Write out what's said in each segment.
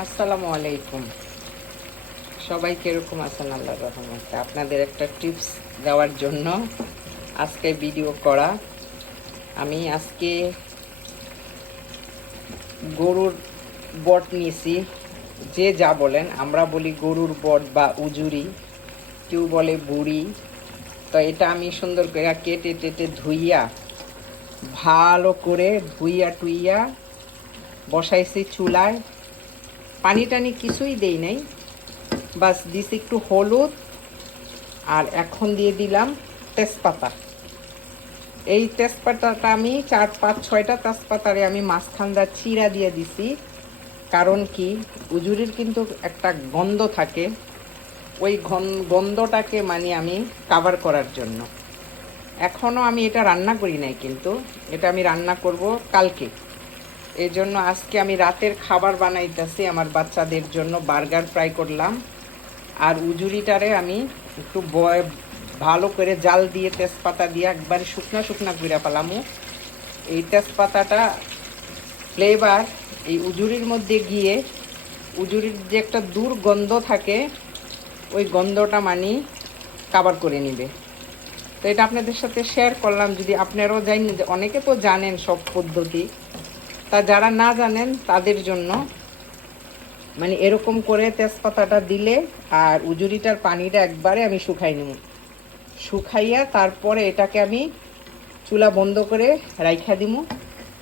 আসসালামু আলাইকুম। সবাই কিরকম আছেন? আল্লাহর রহমতে। আপনাদের একটা টিপস দেওয়ার জন্য আজকে ভিডিও করা। আমি আজকে গরুর বট নিয়েছি। যে যা বলেন, আমরা বলি গরুর বট বা উজুরি, কেউ বলে বুড়ি। তো এটা আমি সুন্দর করে কেটে টেটে ধুইয়া, ভালো করে ধুইয়া টুইয়া বসাইছি চুলায়। পানি টানি কিছুই দেই নাই, বাস দিছি একটু হলুদ, আর এখন দিয়ে দিলাম তেজপাতা। এই তেজপাতাটা আমি 4-5-6টা তেজপাতারে আমি মাঝখানটা চিরা দিয়ে দিছি। কারণ কি, উজুরির কিন্তু একটা গন্ধ থাকে, ওই গন্ধটাকে মানে আমি কাভার করার জন্য। এখনও আমি এটা রান্না করি নাই, কিন্তু এটা আমি রান্না করব কালকে। এই জন্য আজকে আমি রাতের খাবার বানাইতেছি আমার বাচ্চাদের জন্য। বার্গার ফ্রাই করলাম, আর উজুরিটারে আমি একটু ভালো করে জাল দিয়ে তেজপাতা দিয়ে একবারে শুকনা শুকনা করে ফেলামু। এই তেজপাতাটা ফ্লেভার এই উজুরির মধ্যে গিয়ে উজুরির যে একটা দুর্গন্ধ থাকে, ওই গন্ধটা মানে কাভার করে নিবে। তো এটা আপনাদের সাথে শেয়ার করলাম, যদি আপনারাও জানেন। অনেকে তো জানেন সব পদ্ধতি, তা যারা না জানেন তাদের জন্য মানে এরকম করে তেজপাতাটা দিলে আর উজুরিটার পানিটা একবারে আমি শুকাই নিব। শুকাইয়া তারপরে এটাকে আমি চুলা বন্ধ করে রাইখা দিব।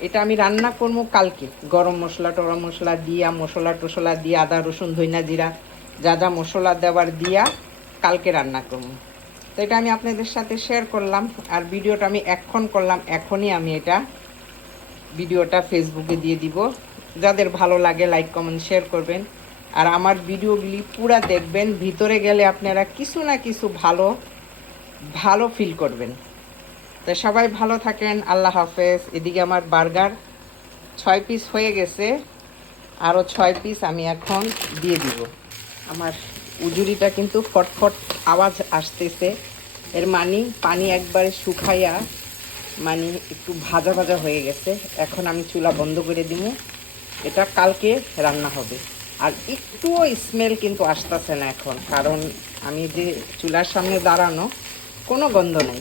এটা আমি রান্না করবো কালকে। গরম মশলা টরম মশলা দিয়া, মশলা টশলা দিয়া, আদা রসুন ধইনা জিরা যা যা মশলা দেওয়ার দিয়া কালকে রান্না করবো। তো এটা আমি আপনাদের সাথে শেয়ার করলাম। আর ভিডিওটা আমি এখন করলাম, এখনই আমি এটা ভিডিওটা ফেসবুকে দিয়ে দিব। যাদের ভালো লাগে লাইক কমেন্ট শেয়ার করবেন, আর আমার ভিডিওগুলি পুরা দেখবেন। ভিতরে গেলে আপনারা কিছু না কিছু ভালো ভালো ফিল করবেন। তো সবাই ভালো থাকেন, আল্লাহ হাফেজ। এদিকে আমার বার্গার 6 পিস হয়ে গেছে, আরও 6 পিস আমি এখন দিয়ে দিব। আমার উজুরিটা কিন্তু ফটফট আওয়াজ আসতেছে, এর মানে পানি একবারে শুকাইয়া মানে একটু ভাজা ভাজা হয়ে গেছে। এখন আমি চুলা বন্ধ করে দিব, এটা কালকে রান্না হবে। আর একটুও স্মেল কিন্তু আসতেছে না এখন, কারণ আমি যে চুলার সামনে দাঁড়ানো, কোনো গন্ধ নেই।